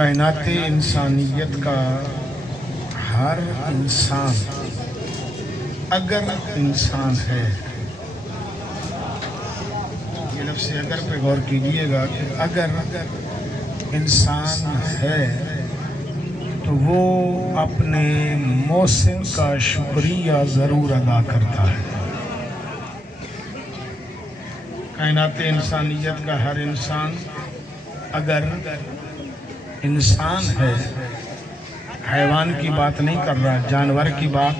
कायनात इंसानियत का हर इंसान अगर इंसान है, ये लफ्ज़ अगर पे गौर कीजिएगा कि अगर इंसान है तो वो अपने मौसिम का शुक्रिया ज़रूर अदा करता है। कायनात इंसानियत का हर इंसान अगर इंसान है, हैवान की बात नहीं कर रहा, जानवर की बात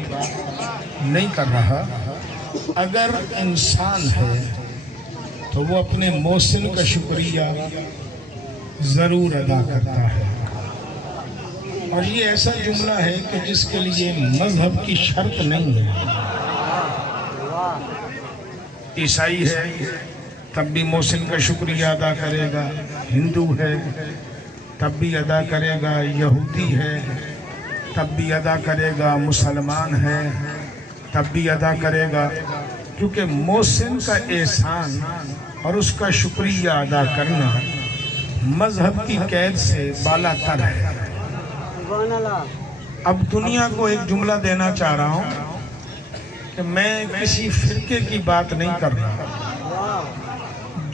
नहीं कर रहा, अगर इंसान है तो वो अपने मौसिम का शुक्रिया ज़रूर अदा करता है। और ये ऐसा जुमला है कि जिसके लिए मजहब की शर्त नहीं है। ईसाई है तब भी मौसिम का शुक्रिया अदा करेगा, हिंदू है तब भी अदा करेगा, यहूदी है तब भी अदा करेगा, मुसलमान है तब भी अदा करेगा, क्योंकि मौसिम का एहसान और उसका शुक्रिया अदा करना मजहब की कैद से बालातर है। अब दुनिया को एक जुमला देना चाह रहा हूँ कि मैं किसी फिरके की बात नहीं कर रहा।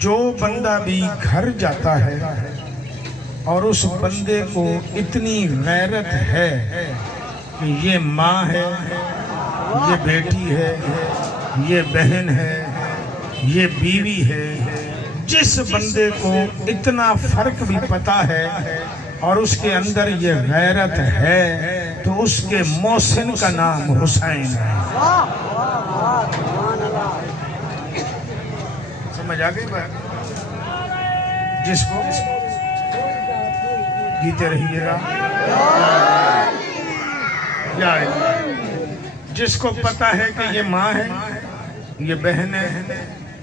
जो बंदा भी घर जाता है और उस बंदे को इतनी गैरत है कि ये माँ है, ये बेटी है, ये बहन है, ये बीवी है, जिस बंदे को इतना फर्क भी पता है और उसके अंदर ये गैरत है, तो उसके मौसिन का नाम हुसैन है। समझ आ गई बात? जिसको जीते रहिएगा, जिसको पता है कि ये माँ है, ये बहन है,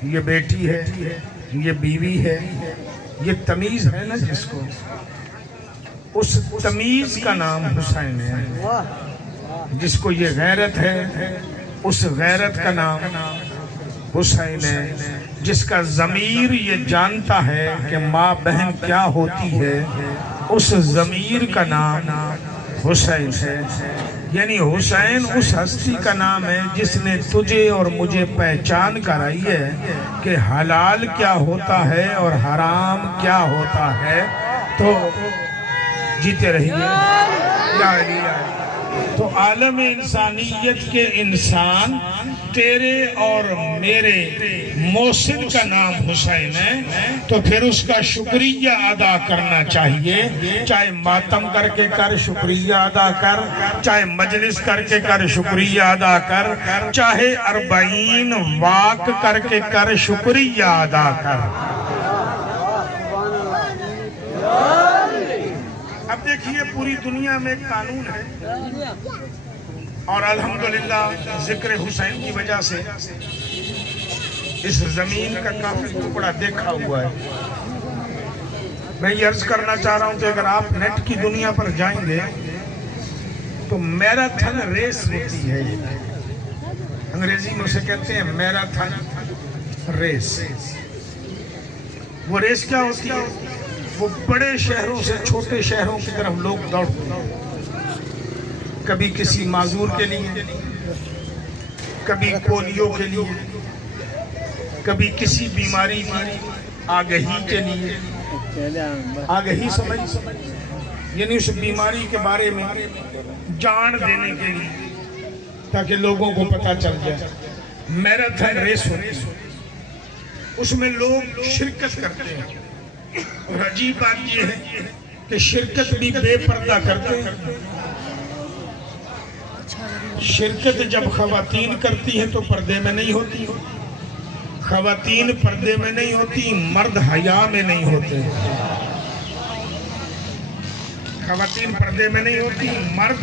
ये बेटी है, ये बीवी है, ये तमीज है ना, जिसको उस तमीज का नाम हुसैन है। जिसको ये गैरत है उस गैरत का नाम हुसैन है। जिसका ज़मीर ये जानता है कि माँ बहन क्या होती है, उस ज़मीर का नाम हुसैन है। यानी हुसैन उस हस्ती का नाम है जिसने तुझे और मुझे पहचान कराई है कि हलाल क्या होता है और हराम क्या होता है। तो जीते रहिए। तो आलम इंसानियत के इंसान तेरे और मेरे मौसिन का नाम हुसैन है, तो फिर उसका शुक्रिया अदा करना चाहिए। चाहे मातम करके कर शुक्रिया अदा कर, चाहे मजलिस करके कर शुक्रिया अदा कर, चाहे 40 वाक करके कर शुक्रिया अदा कर। अब देखिए पूरी दुनिया में कानून है और अल्हम्दुलिल्लाह जिक्र हुसैन की वजह से इस जमीन का काफी टुकड़ा देखा हुआ है। मैं ये अर्ज करना चाह रहा हूं कि अगर आप नेट की दुनिया पर जाएंगे तो मैराथन रेस होती है। अंग्रेजी में उसे कहते हैं मैराथन रेस। वो रेस क्या होती है? वो बड़े शहरों से छोटे शहरों की तरफ लोग दौड़ते हैं, कभी किसी माजूर के लिए, कभी पोलियो के लिए, कभी किसी बीमारी की आगही के लिए। आगही समझ यानी उस बीमारी के बारे में जान देने के लिए, ताकि लोगों को पता चल जाए। मैराथन रेस होती है, उसमें लोग शिरकत करते हैं। और अजीब बात यह है कि शिरकत भी बेपर्दा करते हैं। शिरकत जब खवातीन करती हैं तो पर्दे में नहीं होती, खवातीन पर्दे में नहीं होती, मर्द हया में नहीं होते। खवातीन पर्दे में नहीं होती, मर्द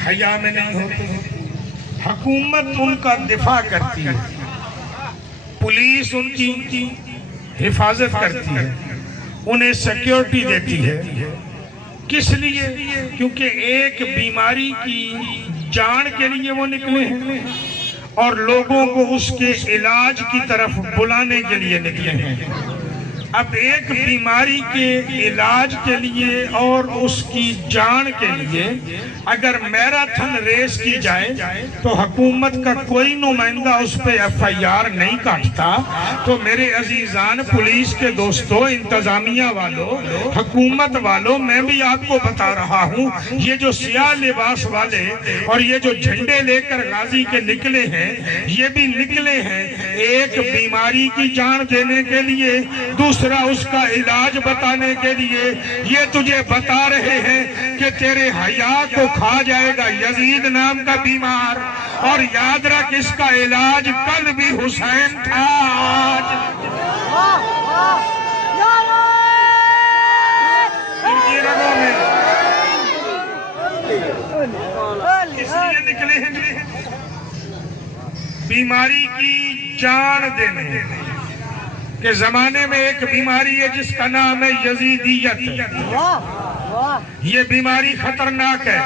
हया में नहीं होते। हुकूमत उनका दिफा करती है, पुलिस उनकी हिफाजत करती है, उन्हें सिक्योरिटी देती है। किस लिए? क्योंकि एक बीमारी की जान के लिए वो निकले हैं और लोगों को उसके इलाज की तरफ बुलाने के लिए निकले हैं। अब एक बीमारी के इलाज के लिए और उसकी जान के लिए अगर मैराथन रेस की जाए तो हुकूमत का कोई नुमाइंदा उस पर FIR नहीं काटता। तो मेरे अजीजान पुलिस के दोस्तों, इंतजामिया वालों, हुकूमत वालों, मैं भी आपको बता रहा हूँ, ये जो सियाह लिबास वाले और ये जो झंडे लेकर गाजी के निकले हैं, ये भी निकले हैं एक बीमारी की जान देने के लिए, दूसरा उसका इलाज बताने के लिए। ये तुझे बता रहे हैं कि तेरे हया को खा जाएगा यजीद नाम का बीमार, और याद रख इसका इलाज कल भी हुसैन था। आज इनकी रगों में इसलिए निकले हैं बीमारी की जान देने के जमाने में। एक बीमारी है जिसका नाम है यजीदियत। ये बीमारी खतरनाक है।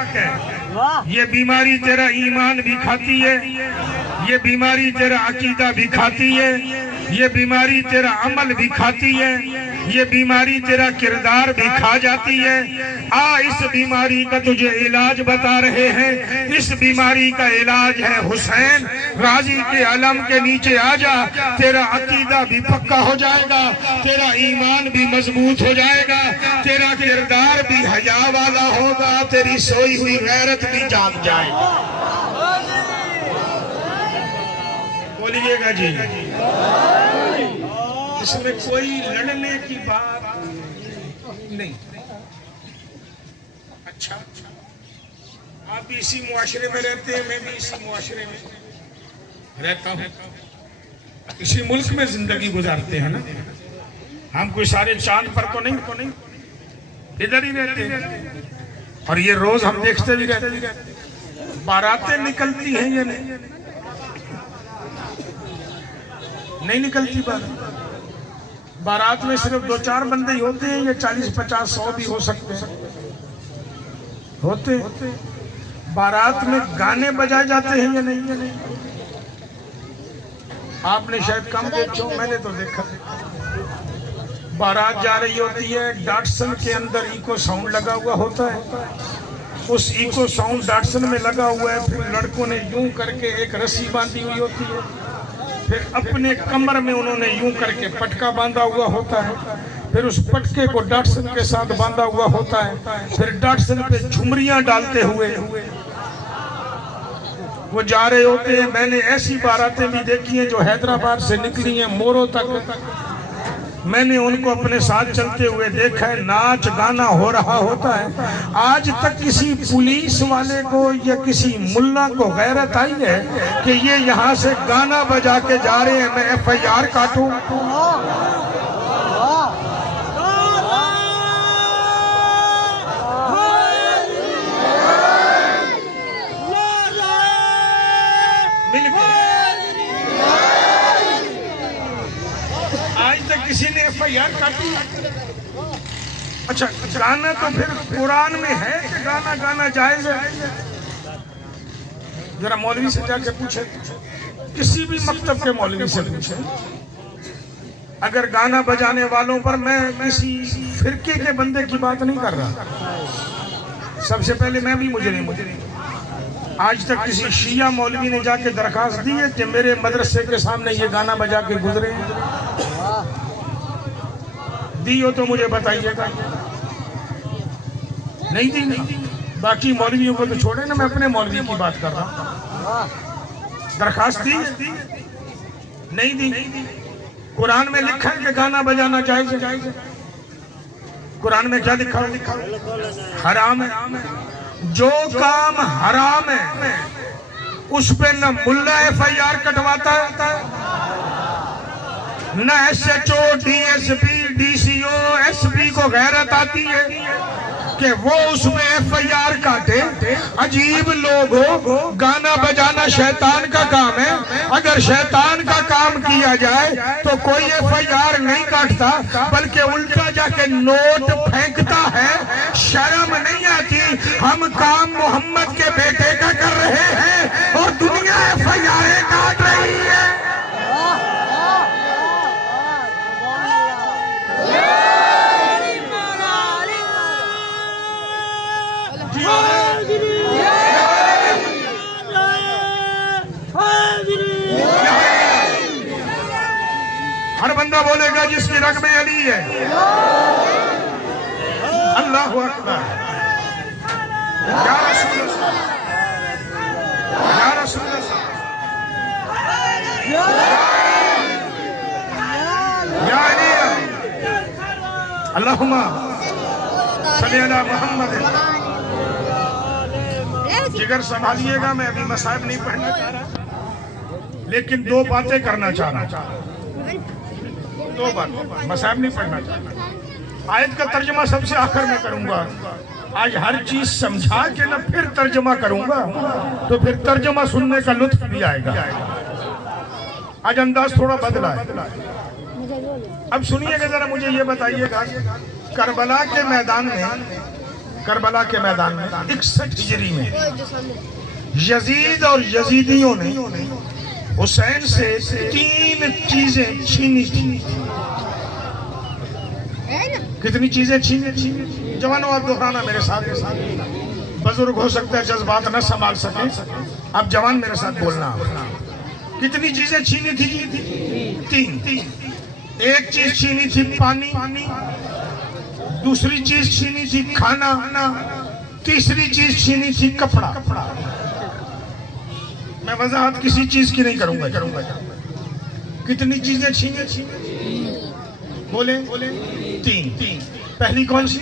ये बीमारी तेरा ईमान भी खाती है, ये बीमारी तेरा अकीदा भी खाती है, ये बीमारी तेरा अमल भी खाती है, ये बीमारी तेरा किरदार भी खा जाती है। इस बीमारी का तुझे इलाज बता रहे हैं। इस बीमारी का इलाज है हुसैन। गाजी के अलम के नीचे आ जा, तेरा अकीदा भी पक्का हो जाएगा, तेरा ईमान भी मजबूत हो जाएगा, तेरा किरदार भी हया वाला होगा, तेरी सोई हुई गैरत भी जाग जाएगी। बोलिएगा जी। इसमें कोई लड़ने की बात नहीं। अच्छा, आप भी इसी मुआशरे में रहते हैं, मैं भी इसी मुआशरे में रहता हूँ, इसी मुल्क में जिंदगी गुजारते हैं ना। हम कोई सारे चांद पर तो नहीं, इधर ही रहते हैं। और ये रोज हम देखते भी रहते हैं, बारातें निकलती हैं या नहीं निकलती बारात में सिर्फ 2-4 बंदे ही होते हैं, या 40, 50, 100 भी हो सकते हैं, होते। बारात में गाने बजाए जाते हैं या नहीं? आपने शायद कम देखो, मैंने तो देखा। बारात जा रही होती है, डाटसन के अंदर इको साउंड लगा हुआ होता है, उस इको साउंड डाटसन में लगा हुआ है। फिर लड़कों ने यूं करके एक रस्सी बांधी हुई होती है, फिर अपने कमर में उन्होंने यूं करके पटका बांधा हुआ होता है, फिर उस पटके को डाटसन के साथ बांधा हुआ होता है, फिर डाटसन पे झुमरियां डालते हुए वो जा रहे होते हैं। मैंने ऐसी बारातें भी देखी हैं जो हैदराबाद से निकली हैं मोरो तक, मैंने उनको अपने साथ चलते हुए देखा है। नाच गाना हो रहा होता है। आज तक किसी पुलिस वाले को या किसी मुल्ला को गैरत आई है कि ये यहाँ से गाना बजा के जा रहे हैं, मैं FIR काटूं? आज तक किसी ने FIR काटी? अच्छा, गाना तो फिर कुरान में है कि गाना गाना जायज है? जरा मौलवी से जाके पूछे, किसी भी मकतब के मौलवी से पूछे। अगर गाना बजाने वालों पर, मैं किसी फिरके के बंदे की बात नहीं कर रहा, सबसे पहले मैं भी मुझे आज तक किसी शिया मौलवी ने जाके दरखास्त दी है कि मेरे मदरसे के सामने ये गाना बजा के गुजरे? दी हो तो मुझे बताइएगा। नहीं दी। बाकी मौलवियों को तो छोड़े ना, मैं अपने मौलवी की बात कर रहा हूँ। दरखास्त दी? नहीं दी। कुरान में लिखा है कि गाना बजाना जायज है। कुरान में क्या लिखा है? हराम है। जो काम हराम है उस पे न मुल्ला FIR कटवाता है, न SHO, DSP, DCO, SP को गैरत आती है कि वो उसमें FIR काटे। अजीब लोग हो। गाना बजाना शैतान का काम है। अगर शैतान का काम किया जाए तो कोई FIR नहीं काटता, बल्कि उल्टा जाके नोट फेंकता है। शर्म नहीं आती? हम काम मोहम्मद के बेटे का कर रहे हैं और दुनिया FIR काट रही है। बंदा बोलेगा जिसकी रग में अली है। अल्लाह अकबर। या रसूल अल्लाह, या रसूल अल्लाह, या अली, अल्लाहुम्मा सल्ली अला मोहम्मद। जिगर संभालिएगा, मैं अभी मसाइब नहीं पढ़ना चाह रहा, लेकिन दो बातें करना चाह रहा। दो बात, मसाइब नहीं पढ़ना चाह रहा। आयत का तर्जमा सबसे आखिर में करूंगा। आज हर चीज समझा के ना फिर तर्जमा करूंगा, तो फिर तर्जमा सुनने का लुत्फ भी आएगा। आज अंदाज थोड़ा बदला है। अब सुनिएगा जरा, मुझे ये बताइएगा, करबला के मैदान में 61 हिजरी में यजीद और यजीदियों ने हुसैन से 3 चीजें छीनी थी। कितनी चीजें छीनी थी? जवानों आप दोहराना मेरे साथ। बुजुर्ग हो सकता है जज्बात न संभाल सके, आप जवान मेरे साथ बोलना। कितनी चीजें छीनी थी? 3। एक चीज छीनी थी पानी, दूसरी चीज छीनी थी खाना, तीसरी चीज छीनी थी कपड़ा। मैं वजाहत किसी चीज की नहीं करूंगा। कितनी चीजें छीनी? बोले 3। पहली कौन सी?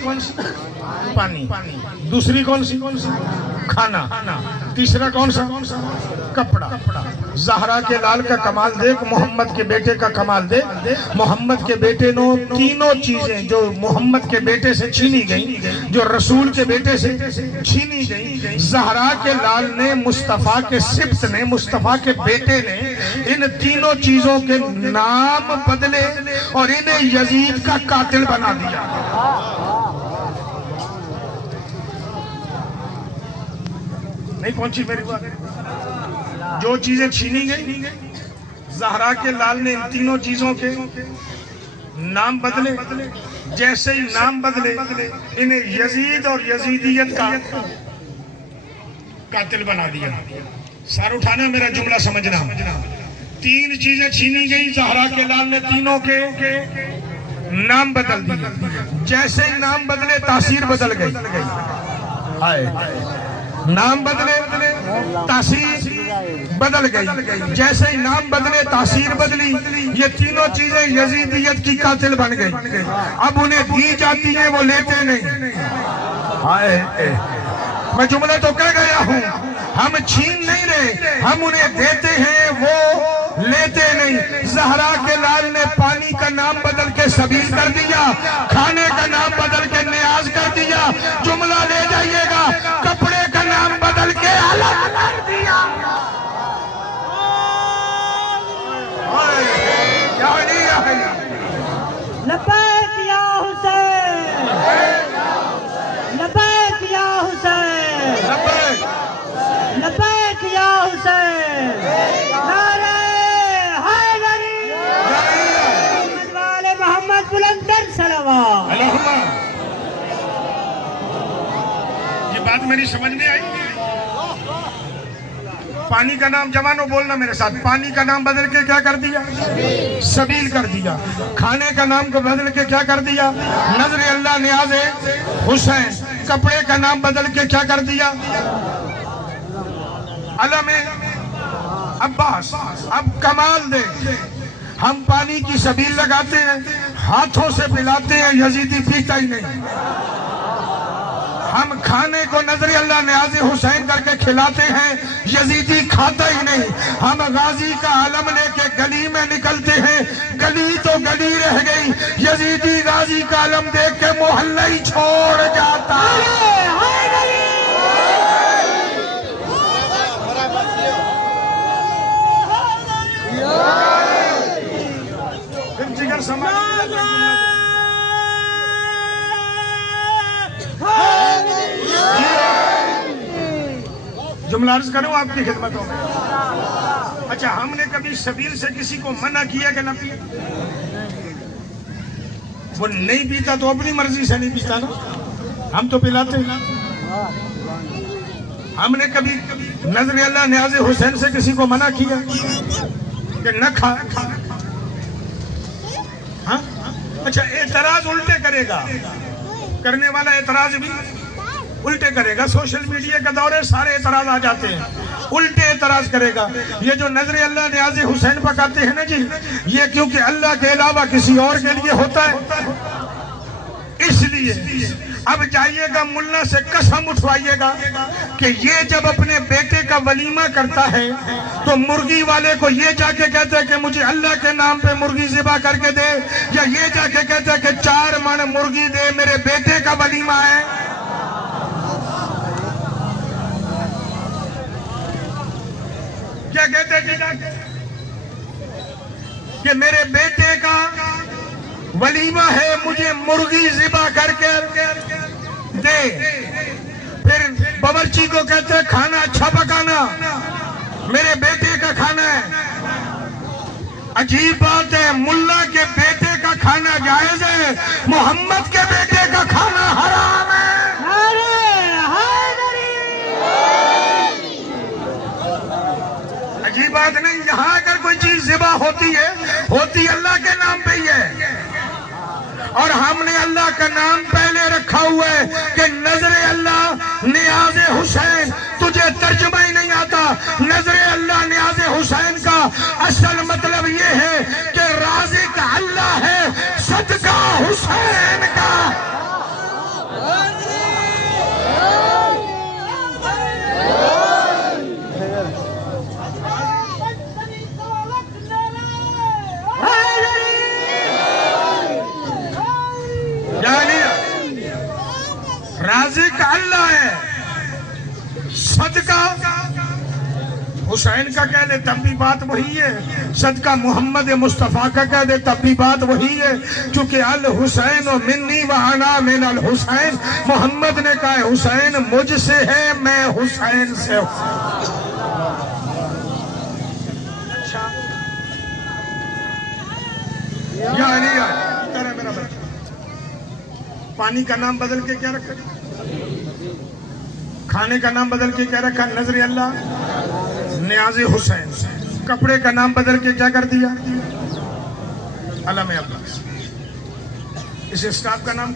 पानी। दूसरी कौन सी? खाना। तीसरा कौन सा? कपड़ा। ज़हरा के लाल का कमाल देख, मोहम्मद के बेटे का कमाल देख। मोहम्मद के बेटे ने तीनों चीजें जो मोहम्मद के बेटे से छीनी गई, जो रसूल के बेटे से छीनी गई, ज़हरा के लाल ने, मुस्तफ़ा के सिब्त ने, मुस्तफ़ा के बेटे ने इन तीनों चीजों के नाम बदले और इन्हें यजीद का कातिल बना दिया। नहीं पहुंची मेरी बात? जो चीजें छीनी गई, ज़हरा के लाल ने इन तीनों चीजों के नाम बदले। जैसे ही नाम बदले, इन्हें यजीद और यजीदियत का कातिल बना दिया। सर उठाना, मेरा जुमला समझना। 3 चीजें छीनी गई, ज़हरा के लाल ने तीनों के नाम बदल दिए। जैसे ही नाम बदले, तासीर बदल गई। नाम बदले, तासीर बदल गई। जैसे ही नाम बदले, तासीर बदली। ये तीनों चीजें यजीदियत की कातिल बन गई। अब उन्हें दी जाती है, वो लेते नहीं। हाय, मैं जुमला तो कह गया हूँ। हम छीन नहीं रहे, हम उन्हें देते हैं, वो लेते नहीं। ज़हरा के लाल ने पानी का नाम बदल के सबील कर दिया, खाने का नाम बदल के नियाज कर दिया। जुमला ले जाइएगा, कपड़े का नाम बदल के अलग कर दिया। लबैक या हुसैन, लबैक या हुसैन, लबैक या हुसैन। नारे हैदरी, मोहम्मद वाले मोहम्मद बुलंदर सलवात। ये बात मेरी समझ में आई? पानी का नाम, जवानों बोलना मेरे साथ, पानी का नाम बदल के क्या कर दिया? सबील कर दिया। खाने का नाम को बदल के क्या कर दिया? नजर अल्लाह नियाज़े हुसैन। कपड़े का नाम बदल के क्या कर दिया? अलम अब्बास। अब कमाल दे, हम पानी की सबील लगाते हैं, हाथों से पिलाते हैं, यजीदी पीता ही नहीं। हम खाने को नजर अल्लाह नियाज़े हुसैन करके खिलाते हैं, यजीदी खाता ही नहीं। हम गाजी का आलम लेके गली में निकलते हैं, गली तो गली रह गई, यजीदी गाजी का आलम देख के मोहल्ला ही छोड़ जाता। फिर जिगर समझ जुमला अर्ज करूं आपकी खिदमतों में। अच्छा, हमने कभी सबील से किसी को मना किया कि ना पिए? वो नहीं पीता तो अपनी मर्जी से नहीं पीता ना, हम तो पिलाते हैं। हमने कभी नजर अल्लाह नियाज़े हुसैन से किसी को मना किया कि न खा? अच्छा, एतराज उल्टे करेगा, करने वाला एतराज भी उल्टे करेगा। सोशल मीडिया का दौर है, सारे एतराज आ जाते हैं, उल्टे एतराज करेगा। ये जो नजर अल्लाह न्याज़े हुसैन पकाते हैं ना जी, ये क्योंकि अल्लाह के अलावा किसी और के लिए होता है, इसलिए अब जाइएगा मुल्ला से कसम उठवाइएगा कि ये जब अपने बेटे का वलीमा करता है तो मुर्गी वाले को ये जाके कहता है कि मुझे अल्लाह के नाम पे मुर्गी ज़िबा करके दे, या ये जाके कहता है कि 4 मन मुर्गी दे, मेरे बेटे का वलीमा है। क्या कहते हैं कि मेरे बेटे का वलीमा है, मुझे मुर्गी ज़िबा करके दे। फिर बावर्ची को कहते हैं खाना अच्छा पकाना, मेरे बेटे का खाना है। अजीब बात है, मुल्ला के बेटे का खाना जायज है, मोहम्मद के बेटे का खाना हराम है। अजीब बात नहीं, यहाँ अगर कोई चीज ज़िबा होती है, होती अल्लाह के नाम पे ही है, और हमने अल्लाह का नाम पहले रखा हुआ है कि नजरे अल्लाह नियाज़े हुसैन। तुझे तर्जुमा ही नहीं आता। नजरे अल्लाह नियाज़े हुसैन का असल मतलब ये है कि राज़िक अल्लाह है, सदका हुसैन का। राज़िक अल्लाह है, सदका हुसैन का कह दे तब भी बात वही है, सदका मोहम्मद मुस्तफ़ा का कह दे तब भी बात वही है, क्योंकि अल हुसैन मिन्नी व अना मिन अल हुसैन। मोहम्मद ने कहा हुसैन मुझसे है, मैं हुसैन से हूं। मेरा बच्चा पानी का नाम बदल के क्या रखा, खाने का नाम बदल के क्या रखा, नजर अल्लाह नियाज़े हुसैन। कपड़े का नाम बदल के क्या कर दिया, अलम अब्बास। इस स्टाफ का नाम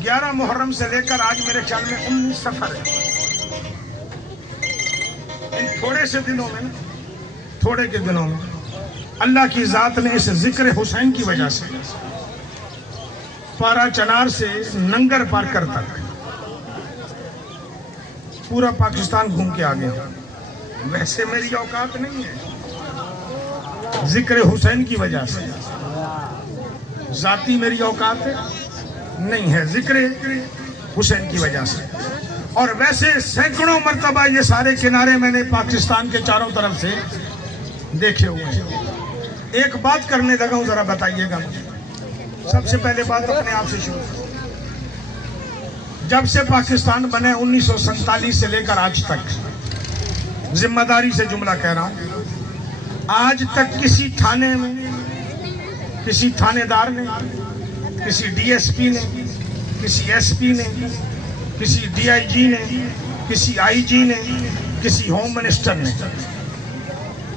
11 मुहर्रम से लेकर आज मेरे ख्याल में 19 सफर है। इन थोड़े से दिनों में, थोड़े के दिनों में अल्लाह की जात ने इस जिक्र हुसैन की वजह से पारा चनार से नंगर पारकर तक पूरा पाकिस्तान घूम के आ गया। वैसे मेरी औकात नहीं है, जिक्र हुसैन की वजह से। जाती मेरी औकात नहीं है, जिक्र हुसैन की वजह से। और वैसे सैकड़ों मर्तबा ये सारे किनारे मैंने पाकिस्तान के चारों तरफ से देखे हुए हैं। एक बात करने लगा हूं, जरा बताइएगा। सबसे पहले बात अपने आप से शुरू। जब से पाकिस्तान बने 1947 से लेकर आज तक, जिम्मेदारी से जुमला कह रहा हूं, आज तक किसी थाने में, किसी थानेदार ने, किसी डीएसपी ने, किसी एसपी ने, किसी डीआईजी ने, किसी आईजी ने, किसी होम मिनिस्टर ने,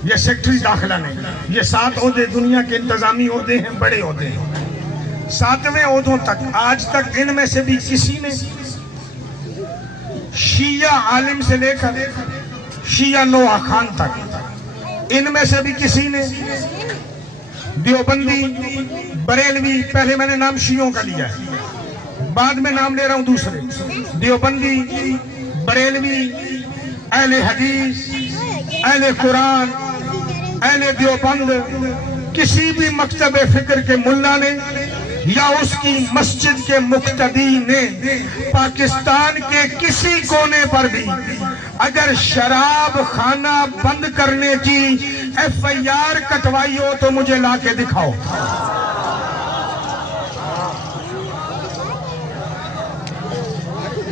ये सेक्रेटरी दाखिला ने, ये 7 ओहदे दुनिया के इंतजामी ओहदे हैं, बड़े ओहदे हैं, 7वें ओहदों तक आज तक इनमें से भी किसी ने, शिया आलिम से लेकर शिया नोआ खान तक, इनमें से भी किसी ने, देवबंदी, बरेलवी, पहले मैंने नाम शियों का लिया है, बाद में नाम ले रहा हूं दूसरे, देवबंदी, बरेलवी, अहले हदीस, अहले कुरान, अहले देवबंद, किसी भी मकतब फिक्र के मुल्ला ने या उसकी मस्जिद के मुक्तदी ने पाकिस्तान के किसी कोने पर भी अगर शराब खाना बंद करने की FIR कटवाई हो तो मुझे लाके दिखाओ।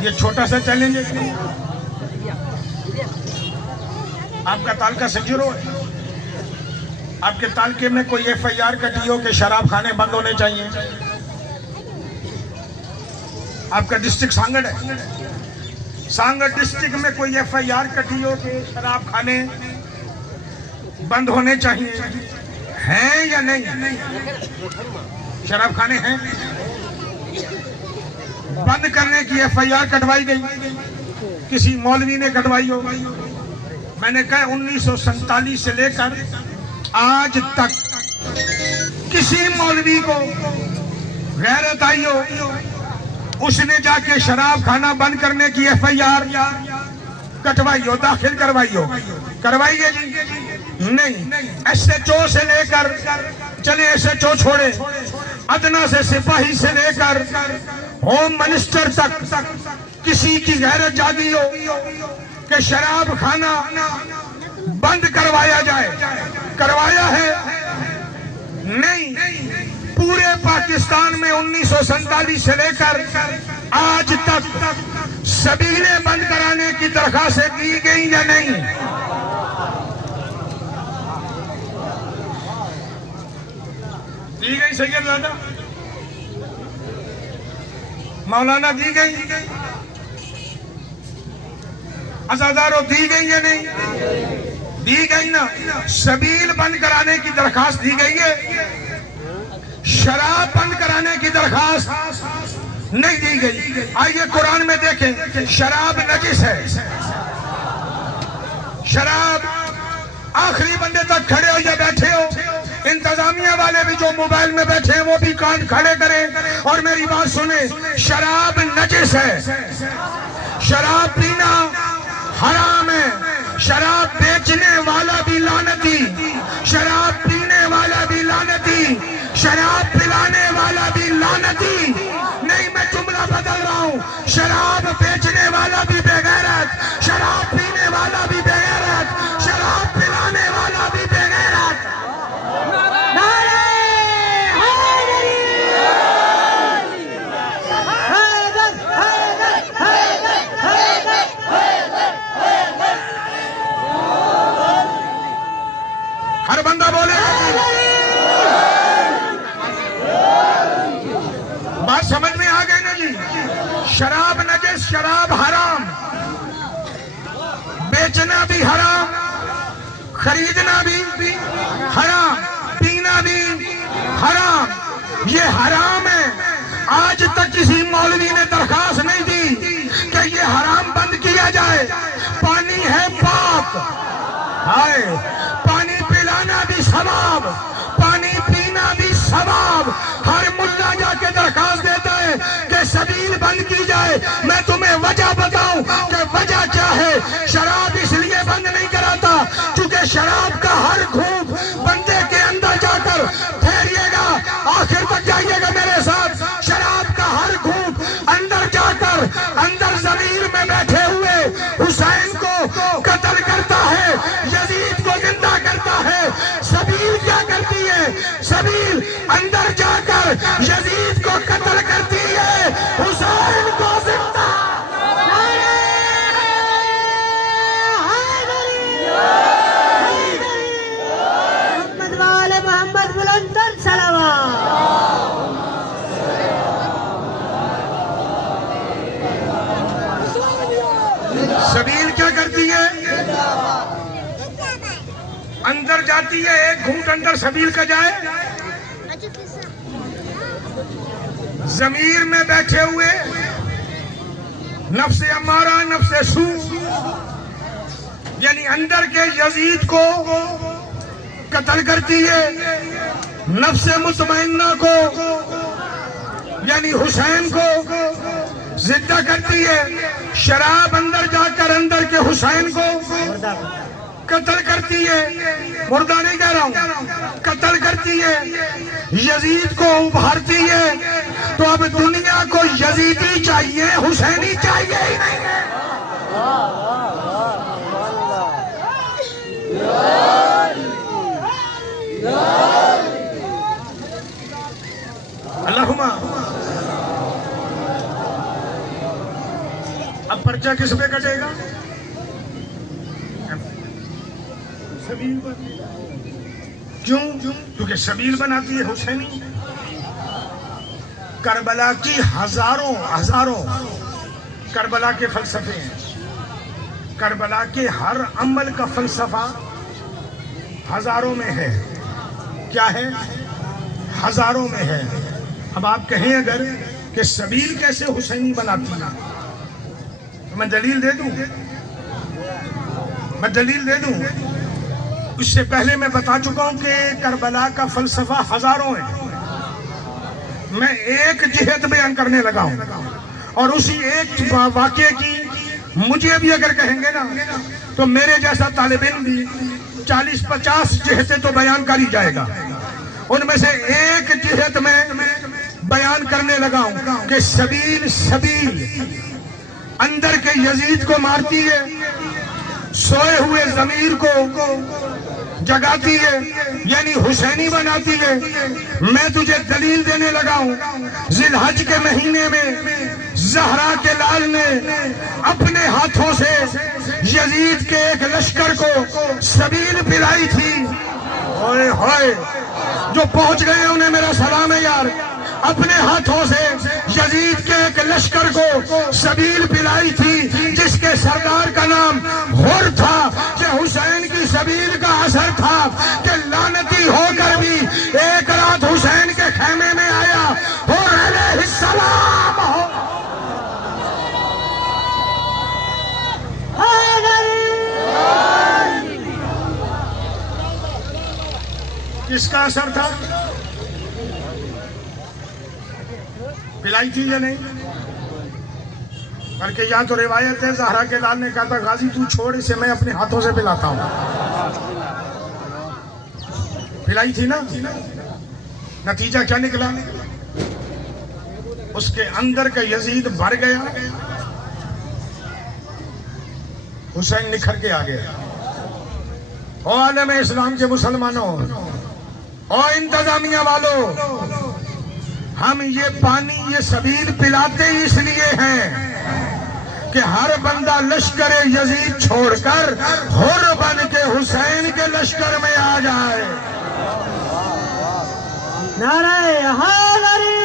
ये छोटा सा चैलेंज है। आपका तालका से जुड़ो है, आपके तालके में कोई FIR कटी हो कि शराब खाने बंद होने चाहिए। आपका डिस्ट्रिक्ट सांगड़ है, सांगड़ डिस्ट्रिक्ट में कोई FIR कटी हो कि शराब खाने बंद होने चाहिए, हैं या नहीं? शराब खाने हैं? बंद करने की FIR कटवाई गई, किसी मौलवी ने कटवाई हो? मैंने कहा 1947 से लेकर आज तक किसी मौलवी को गैरत आई हो उसने जाके शराब खाना बंद करने की FIR कटवाई हो, दाखिल करवाई हो? करवाई है जी? नहीं। SHO से लेकर चले, SHO छोड़े, अदना से सिपाही से लेकर होम मिनिस्टर तक किसी की गैरत जागी हो कि शराब खाना बंद करवाया जाए? करवाया है? नहीं। पूरे पाकिस्तान में 1947 से लेकर आज तक सबीलें बंद कराने की दरखास्तें दी गई या नहीं? दी गई सैयद मौलाना, दी गई? अज़ादारों दी गई या नहीं? दी गई ना। सबील बंद कराने की दरखास्त दी गई है, शराब बंद कराने की दरखास्त नहीं दी गई। आइए कुरान में देखें, शराब नजिस है। शराब आखिरी बंदे तक खड़े हो या बैठे हो, इंतजामिया वाले भी जो मोबाइल में बैठे हैं वो भी कान खड़े करें और मेरी बात सुने। शराब नजिस है, शराब पीना हराम है, शराब बेचने वाला भी लानती, शराब पीने वाला भी लानती, शराब पिलाने वाला भी लानती। नहीं, मैं जुमला बदल रहा हूँ, शराब बेचने वाला भी बेगैरत, शराब पीने वाला भी बेगैरत, शराब पिलाने वाला भी बेगैरत। हर बंदा बोले। बात समझ में आ गई ना जी? शराब नजिस, शराब हराम, बेचना भी हराम, खरीदना भी हराम, पीना भी हराम। ये हराम है। आज तक किसी मौलवी ने दरखास्त नहीं दी कि ये हराम बंद किया जाए। पानी है पाक, हाय, पानी पिलाना भी सवाब, पानी पीना भी सवाब। हर मुल्ला जाके दरखास्त देता है कि सबील बंद की जाए। मैं तुम्हें वजह बताऊं कि वजह क्या है। शराब इसलिए बंद नहीं कराता क्योंकि शराब का हर घूंट बंदे के अंदर जाकर ठहरिएगा, आखिर तक जाइएगा मेरे साथ। शराब का हर घूंट अंदर जाकर अंदर जमीन में बैठे हुए हुसैन को कत्ल करता है, यजीद को जिंदा करता है। सबील क्या करती है? सबील अंदर जाकर यजीद को कत्ल करती है, हुसैन को जिंदा। मोहम्मद वाले मोहम्मद बुलंदर सलावत। सबील क्या करती है? अंदर जाती है। एक घूंट अंदर सबील का जाए, जमीर में बैठे हुए नफ्से अमारा, नफ्से सू, यानी अंदर के यजीद को कत्ल करती है। नफ्से मुतमइन्ना को यानी हुसैन को जिंदा करती है। शराब अंदर जाकर अंदर के हुसैन को कत्ल करती है। मुर्दा नहीं कह रहा हूं, कत्ल करती है। यजीद को उभारती है। तो अब दुनिया को यजीदी चाहिए, हुसैनी चाहिए ही नहीं है। अल्लाहुम्मा। अब पर्चा किस पे कटेगा? सबील पर। क्यों? क्योंकि सबील बनाती है हुसैनी। करबला की हजारों करबला के फलसफे हैं। करबला के हर अमल का फलसफा हजारों में है। क्या है? हजारों में है। अब आप कहें अगर कि सबील कैसे हुसैनी बनाती है, तो मैं दलील दे दूं, मैं दलील दे दूं। उससे पहले मैं बता चुका हूं कि करबला का फलसफा हजारों है। मैं एक जिहत बयान करने लगा हूं और उसी एक वाक्य की मुझे भी अगर कहेंगे ना तो मेरे जैसा तालिब इल्म भी 40-50 जिहतें तो बयान कर ही जाएगा। उनमें से एक जिहत में बयान करने लगा हूं कि सबील अंदर के यजीद को मारती है, सोए हुए जमीर को जगाती है, यानी हुसैनी बनाती है। मैं तुझे दलील देने लगा हूं, जिलहज के महीने में ज़हरा के लाल ने अपने हाथों से यजीद के एक लश्कर को सबील पिलाई थी। ओए होए, जो पहुंच गए उन्हें मेरा सलाम है यार। अपने हाथों से यजीद के एक लश्कर को सबील पिलाई थी, जिसके सरदार का नाम हुर था। कि हुसैन की सबील का असर था कि लानती होकर भी एक रात हुसैन के खेमे में आया। हुर अलैहिस्सलाम हो। किसका असर था? पिलाई थी या नहीं? बल्कि यहाँ तो रिवायत है, ज़हरा के लाल ने कहा था, गाजी तू छोड़, इसे मैं अपने हाथों से पिलाता हूँ। पिलाई थी ना? नतीजा क्या निकला? उसके अंदर का यजीद भर गया, हुसैन निखर के आ गया। ओ आलम इस्लाम के मुसलमानों, ओ इंतजामिया वालों, हम ये पानी, ये सबील पिलाते इसलिए हैं कि हर बंदा लश्कर यजीद छोड़कर हुर बन के हुसैन के लश्कर में आ जाए। नारे हैदरी।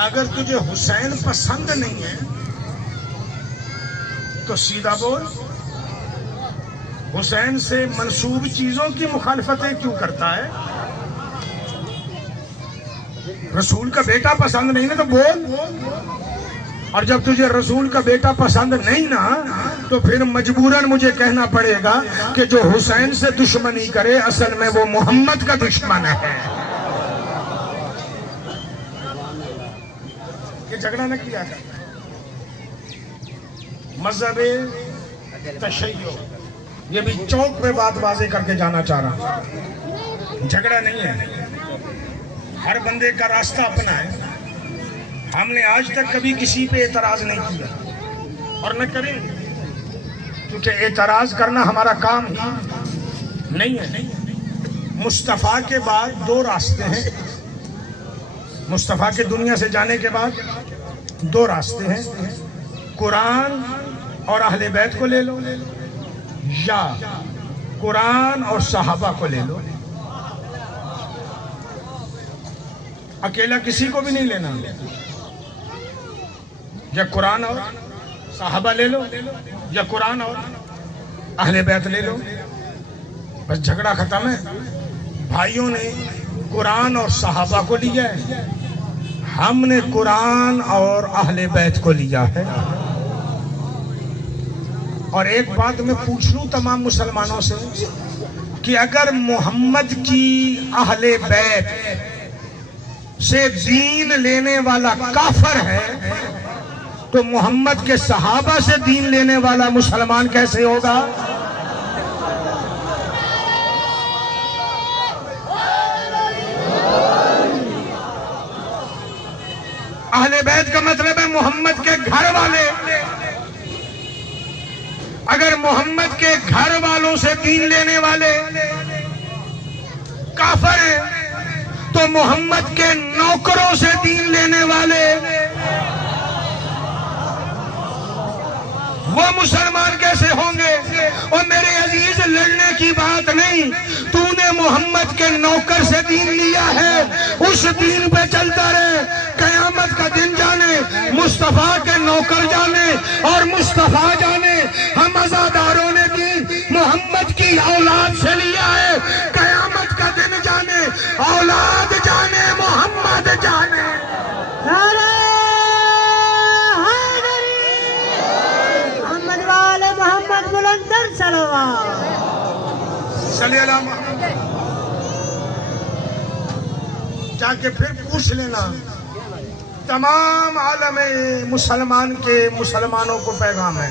अगर तुझे हुसैन पसंद नहीं है तो सीधा बोल, हुसैन से मंसूब चीजों की मुखालफतें क्यों करता है? रसूल का बेटा पसंद नहीं ना तो बोल। और जब तुझे रसूल का बेटा पसंद नहीं ना, तो फिर मजबूरन मुझे कहना पड़ेगा कि जो हुसैन से दुश्मनी करे असल में वो मोहम्मद का दुश्मन है। ये झगड़ा न किया जाता। मजहब तशय्यो, ये भी चौक पे बात वाजे करके जाना चाह रहा हूं। झगड़ा नहीं है, हर बंदे का रास्ता अपना है। हमने आज तक कभी किसी पे एतराज नहीं किया और न करेंगे, क्योंकि एतराज करना हमारा काम ही नहीं है। मुस्तफ़ा के बाद दो रास्ते हैं। मुस्तफ़ा के दुनिया से जाने के बाद दो रास्ते हैं, कुरान और अहले बैत को ले लो, या कुरान और सहाबा को ले लो। अकेला किसी को भी नहीं लेना। या कुरान और सहाबा ले लो, या कुरान और अहले बैत ले लो, बस झगड़ा खत्म है। भाइयों ने कुरान और सहाबा को लिया है, हमने कुरान और अहले बैत को लिया है। और एक बात मैं पूछ लूं तमाम मुसलमानों से कि अगर मोहम्मद की अहले बैत से दीन लेने वाला काफिर है, तो मोहम्मद के सहाबा से दीन लेने वाला मुसलमान कैसे होगा? अहले बैत का मतलब है मोहम्मद के घर वाले। अगर मोहम्मद के घर वालों से दीन लेने वाले काफिर हैं, तो मोहम्मद के नौकरों से दीन लेने वाले वो मुसलमान कैसे होंगे? और मेरे अजीज, लड़ने की बात नहीं, तूने मोहम्मद के नौकर से दीन लिया है, उस दीन पे चलता रहे। कयामत का दिन जाने, मुस्तफा के नौकर जाने और मुस्तफा जाने, हम आजादार सल्ले अला मोहम्मद। जाके फिर पूछ लेना तमाम आलम मुसलमान के मुसलमानों को पैगाम है,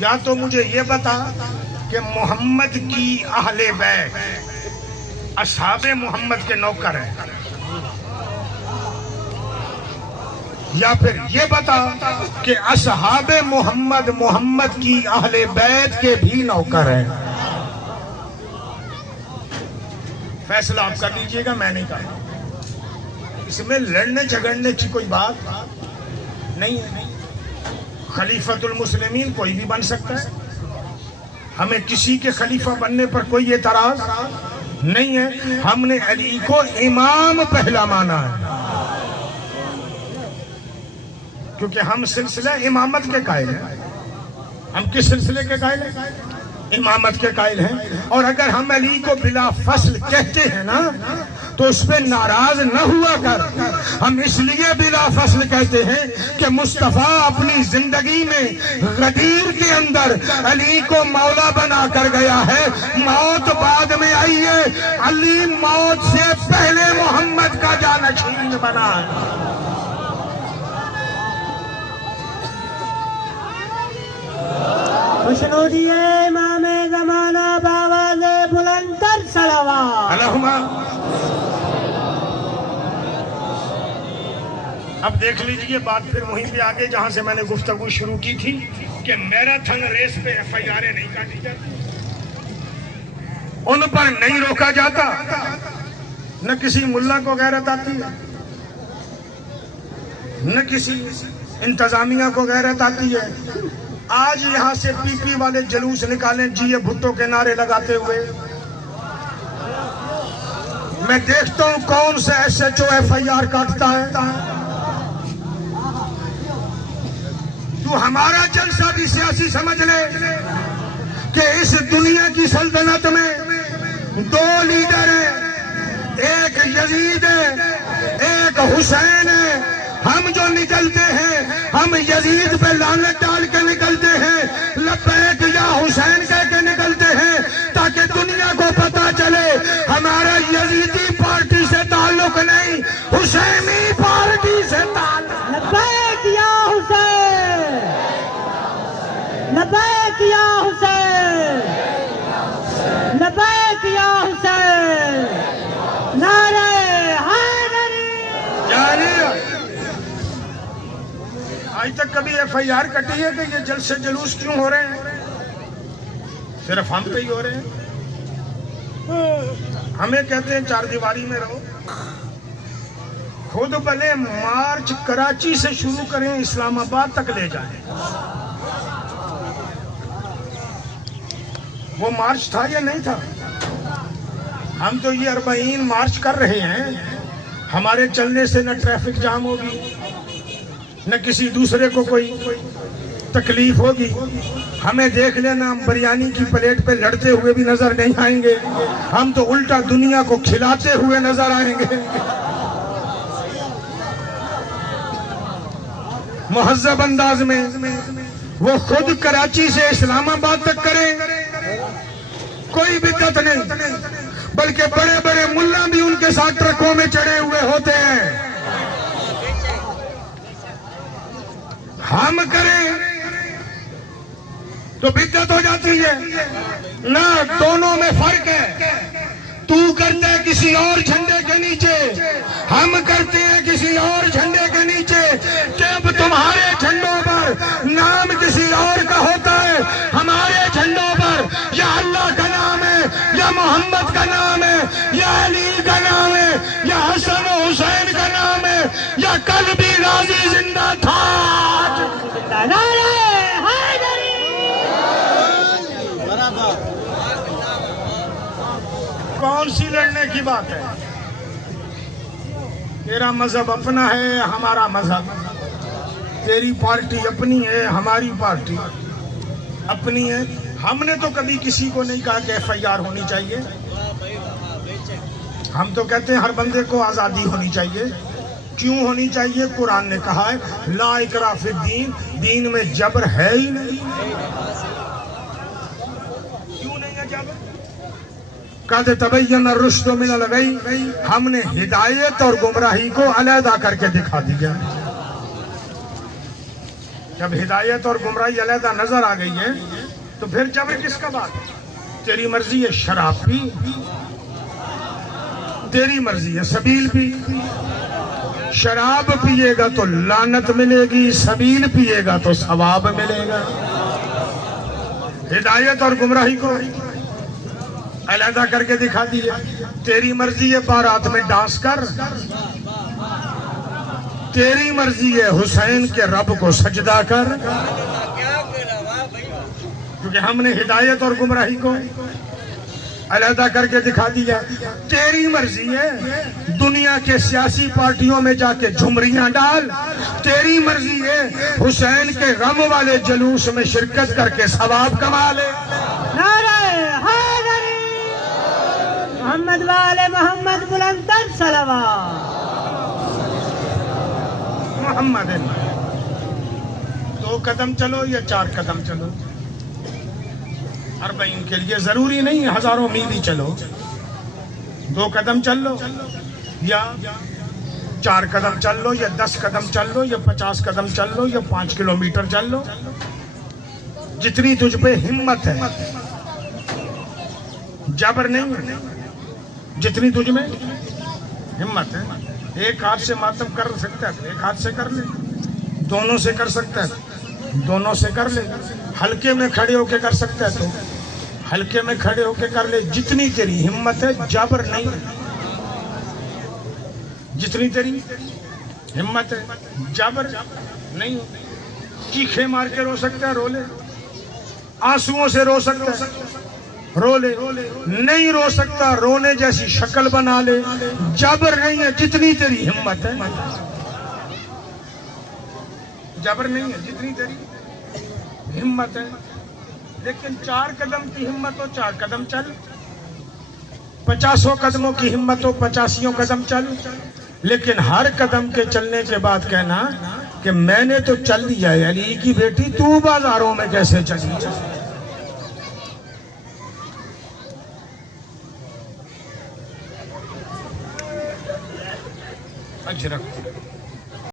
या तो मुझे ये बता कि मोहम्मद की अहले बैत असहाबे मोहम्मद के नौकर हैं, या फिर ये बता कि असहाबे मोहम्मद मोहम्मद की अहले बैत के भी नौकर हैं। फैसला आप कर लीजिएगा, मैं नहीं कहा। इसमें लड़ने झगड़ने की कोई बात नहीं है। खलीफतुल मुस्लिमीन कोई भी बन सकता है, हमें किसी के खलीफा बनने पर कोई एतराज नहीं है। हमने अली को इमाम पहला माना है, क्योंकि हम सिलसिला इमामत के कायल हैं। हम किस सिलसिले के कायल हैं? इमामत के कायल हैं। और अगर हम अली को बिला फसल कहते हैं ना, तो उस पर नाराज न हुआ कर। हम इसलिए बिला फसल कहते हैं कि मुस्तफा अपनी जिंदगी में गदीर के अंदर अली को मौला बना कर गया है। मौत बाद में आई है, अली मौत से पहले मोहम्मद का जानशीन बना है। खुशनुदिए इमाम ज़माना बावाज़े बुलंद कर सलावत। अल्लाहुम्मा। अब देख लीजिए बात फिर वहीं पे आगे जहां से मैंने गुफ्तगू शुरू की थी कि मैराथन रेस पे FIR नहीं काटी जाती, उन पर नहीं रोका जाता, न किसी मुल्ला को गैरत आती है, न किसी इंतजामिया को गैरत आती है। आज यहां से PP वाले जलूस निकालें जी ये भुट्टो के नारे लगाते हुए, मैं देखता हूं कौन से SHO FIR काटता है। तू हमारा जलसा भी सियासी समझ ले कि इस दुनिया की सल्तनत में 2 लीडर हैं, एक यजीद है, एक हुसैन है। हम जो निकलते हैं, हम यजीद पे लानत डाल के निकलते हैं, लब्बैक या हुसैन कह के निकलते हैं, ताकि दुनिया को पता चले हमारा यजीदी पार्टी से ताल्लुक नहीं, हुसैनी पार्टी से ताल्लुक। लब्बैक या हुसैन, लब्बैक या हुसैन, लब्बैक या हुसैन, नारे हैदरी। आज तक कभी FIR कटी है कि ये जलसे जलूस क्यों हो रहे हैं? सिर्फ हम पे ही हो रहे हैं। हमें कहते हैं 4 दीवारी में रहो। खुद भले मार्च कराची से शुरू करें, इस्लामाबाद तक ले जाएं। वो मार्च था या नहीं था? हम तो ये 40 मार्च कर रहे हैं। हमारे चलने से न ट्रैफिक जाम होगी, न किसी दूसरे को कोई तकलीफ होगी। हमें देख लेना, हम बिरयानी की प्लेट पे लड़ते हुए भी नजर नहीं आएंगे, हम तो उल्टा दुनिया को खिलाते हुए नजर आएंगे। मुहज्जब अंदाज में वो खुद कराची से इस्लामाबाद तक करें, कोई दिक्कत नहीं, बल्कि बड़े बड़े मुल्ला भी उनके साथ ट्रकों में चढ़े हुए होते हैं। हम करें तो बिद्दत हो जाती है ना। दोनों में फर्क है। तू करता है किसी और झंडे के नीचे, हम करते हैं किसी और झंडे के नीचे। जब तुम्हारे झंडों पर नाम किसी और का होता है, हमारे झंडों पर या अल्लाह का नाम है, या मोहम्मद का नाम है, या अली का नाम है, या हसन हुसैन का नाम है, या कल भी गाजी जिंदा था। कौन सी लड़ने की बात है? तेरा मजहब अपना है, हमारा मजहब, तेरी पार्टी अपनी है, हमारी पार्टी अपनी है। हमने तो कभी किसी को नहीं कहा कि FIR होनी चाहिए। हम तो कहते हैं हर बंदे को आज़ादी होनी चाहिए। क्यों होनी चाहिए? कुरान ने कहा है ला इकराह फिद्दीन, दीन में जबर है ही नहीं। क्यों नहीं है जबर? कद तबय्यन रुश्द मिनल गई, हमने हिदायत और गुमराही को अलहदा करके दिखा दिया। जब हिदायत और गुमराही अलहदा नजर आ गई है तो फिर जबर किसका बात? तेरी मर्जी है शराब पी, तेरी मर्जी है सबील पी। शराब पिएगा तो लानत मिलेगी, सबील पिएगा तो सवाब मिलेगा। हिदायत और गुमराही को अलहदा करके दिखा दिया। तेरी मर्जी है बारात में डांस कर, तेरी मर्जी है हुसैन के रब को सजदा कर। क्योंकि हमने हिदायत और गुमराही को अलहदा करके दिखा दिया। तेरी मर्जी है दुनिया के सियासी पार्टियों में जाके झुमरियां डाल, तेरी मर्जी है हुसैन के गम वाले जुलूस में शिरकत करके सवाब कमा ले। नारे हैदरी, मोहम्मद वाले मोहम्मद बुलंद सलावत। मोहम्मद 2 कदम चलो या 4 कदम चलो, अरबईन के लिए जरूरी नहीं हजारों मील ही चलो। 2 कदम चल लो या 4 कदम चल लो या 10 कदम चल लो या 50 कदम चल लो या 5 किलोमीटर चल लो, जितनी तुझ पे हिम्मत है। जबर नहीं, जितनी तुझ में हिम्मत है। एक हाथ से मातम कर सकता है, एक हाथ से कर ले। दोनों से कर सकता है, दोनों से कर ले। हल्के में खड़े होके कर सकता है तो हल्के में खड़े होके कर ले। जितनी तेरी हिम्मत है, जबर नहीं। जितनी तेरी हिम्मत है, जबर नहीं। चीखे मार के रो सकता है, रो ले। आंसुओं से रो सकता है, रो ले। नहीं रो सकता, रोने जैसी शक्ल बना ले। जबर नहीं है, जितनी तेरी हिम्मत है। जबर नहीं है, जितनी तेरी हिम्मत है। लेकिन 4 कदम की हिम्मत हो 4 कदम चल, 50 कदमों की हिम्मत हो 50 कदम चल। लेकिन हर कदम के चलने के बाद कहना कि मैंने तो चल लिया है, अली की बेटी तू बाजारों में कैसे चली। अजरक